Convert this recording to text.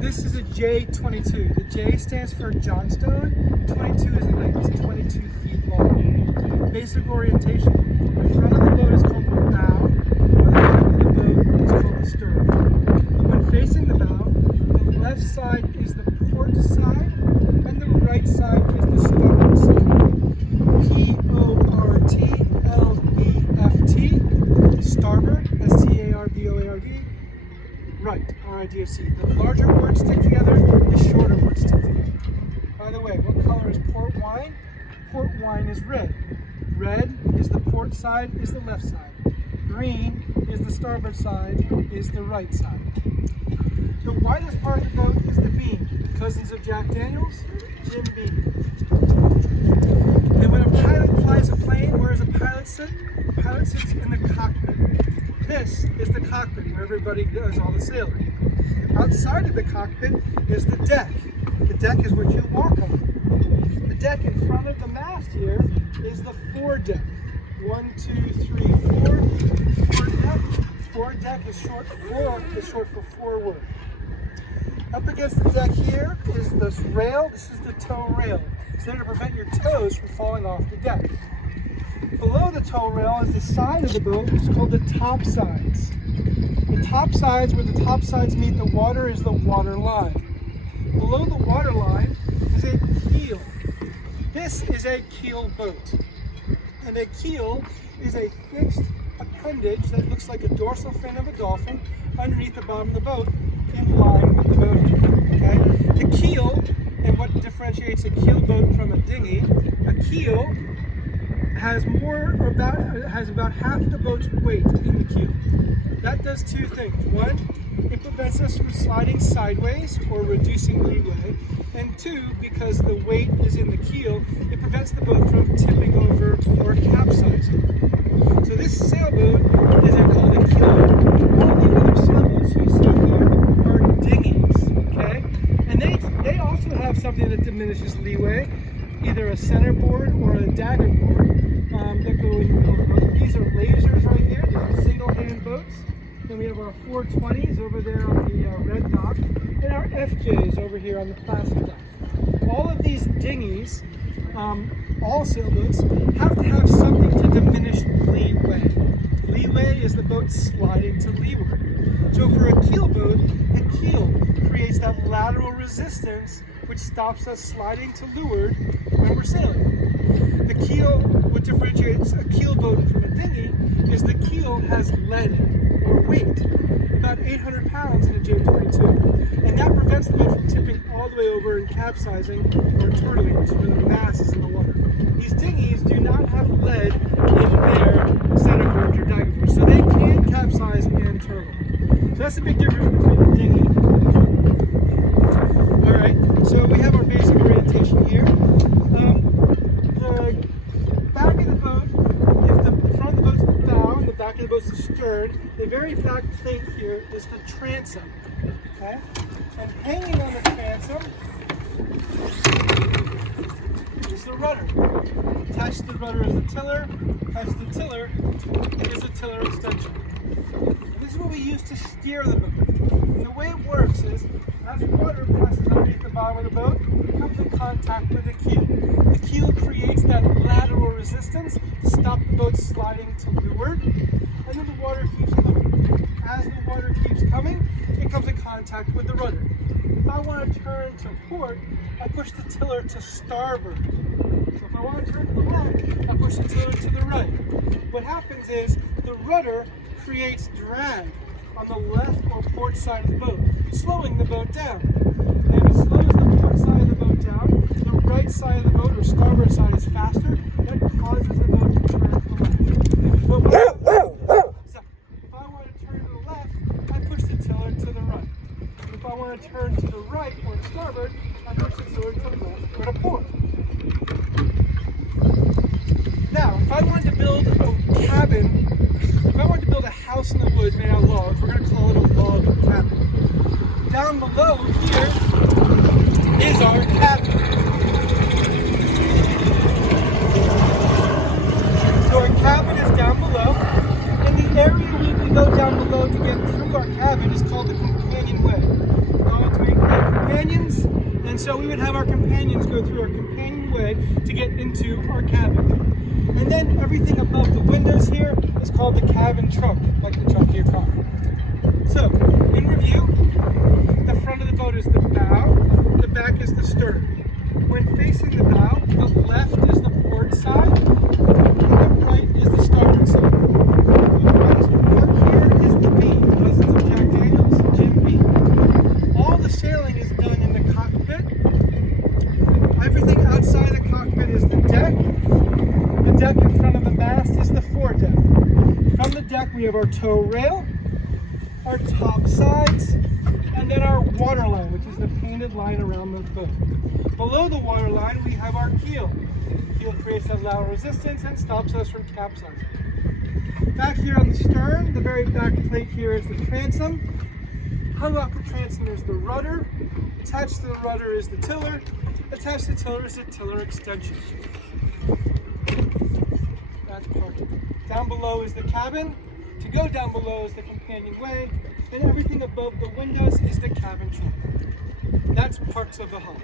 This is a J22. The J stands for Johnstone. 22 is a height. It's 22 feet long. Basic orientation. The front of the boat is called the bow. The back of the boat is called the stern. When facing the bow, the left side is the port side, and the right side is the starboard side. P-O-R-T-L-E-F-T. Starboard. S-T-A-R-B-O-A-R-D. Right, R-I-D-O-C. The larger words stick together, the shorter words stick together. By the way, what color is port wine? Port wine is red. Red is the port side, is the left side. Green is the starboard side, is the right side. The widest part of the boat is the beam. Cousins of Jack Daniels, Jim Beam. And when a pilot flies a plane, where does a pilot sit? The pilot sits in the cockpit. This is the cockpit where everybody does all the sailing. Outside of the cockpit is the deck. The deck is what you walk on. The deck in front of the mast here is the foredeck. 1, 2, 3, 4. Foredeck. Foredeck is short for forward. Up against the deck here is this rail. This is the tow rail. It's there to prevent your toes from falling off the deck. Below the tow rail is the side of the boat, which is called the top sides. The top sides, where the top sides meet the water, is the water line. Below the water line is a keel. This is a keel boat. And a keel is a fixed appendage that looks like a dorsal fin of a dolphin underneath the bottom of the boat, in line with the boat. Okay? The keel, and what differentiates a keel boat from a dinghy, a keel has about half the boat's weight in the keel. That does two things. One, it prevents us from sliding sideways or reducing leeway. And two, because the weight is in the keel, it prevents the boat from tipping over or capsizing. So this sailboat is called a keel boat. All the other sailboats you see here are dinghies, okay? And they also have something that diminishes leeway, either a centerboard or a dagger board. That go in the middle of the boat. These are lasers right here. These are single-hand boats. Then we have our 420s over there on the red dock, and our FJs over here on the plastic dock. All of these dinghies, all sailboats, have to have something to diminish leeway. Leeway is the boat sliding to leeward. So for a keel boat, a keel creates that lateral resistance which stops us sliding to leeward when we're sailing. The keel, what differentiates a keel boat from a dinghy, is the keel has lead or weight, about 800 pounds in a J22, and that prevents the boat from tipping all the way over and capsizing or turtling, which is where the mast is in the water. These dinghies do not have lead in their centerboard or dagger board, so they can capsize and turtle. So that's the big difference between a dinghy and a keel. All right, so we have our basic orientation here. The back of the boat, if the front of the boat's the bow and the back of the boat's the stern, the very back plate here is the transom. Okay? And hanging on the transom is the rudder. Attached to the rudder is the tiller. Attached to the tiller is the tiller extension. This is what we use to steer the boat. And the way it works is, as water passes underneath the bottom of the boat, it comes in contact with the keel. The keel creates that lateral resistance to stop the boat sliding to leeward, and then the water keeps coming. As the water keeps coming, it comes in contact with the rudder. If I want to turn to port, I push the tiller to starboard. So if I want to turn to the left, I push the tiller to the right. What happens is the rudder creates drag on the left or port side of the boat, slowing the boat down. And if it slows the port side of the boat down, the right side of the boat or starboard side is faster, that causes the boat to turn to the left. So if I want to turn to the left, I push the tiller to the right. And if I want to turn to the right or to starboard, I push the tiller to the left or to port. Now, if I wanted to build a cabin, if I wanted to build a house in the woods made out of logs, we're going to call it a log cabin. Down below here is our cabin. So our cabin is down below, and the area we go down below to get through our cabin is called the companion way. We're going to make And so we would have our companions go through our companionway to get into our cabin. And then everything above the windows here is called the cabin trunk, like the trunk of your car. So, in review, the front of the boat is the bow, the back is the stern. When facing the bow, the left is the port side, and the right is the starboard side. The right port here is the beam, cousins of Jack Daniels, Jim Beam. All the sailing is done in the cockpit. Everything outside the cockpit is the deck. The deck in front of the mast is the foredeck. From the deck we have our tow rail, our top sides, and then our water line, which is the painted line around the boat. Below the water line we have our keel. The keel creates that lateral resistance and stops us from capsizing. Back here on the stern, the very back plate here is the transom. Hung off the transom is the rudder. Attached to the rudder is the tiller. Attached to the tiller is the tiller extension. That's part of it. Down below is the cabin. To go down below is the companionway. And everything above the windows is the cabin trunk. That's parts of the hull.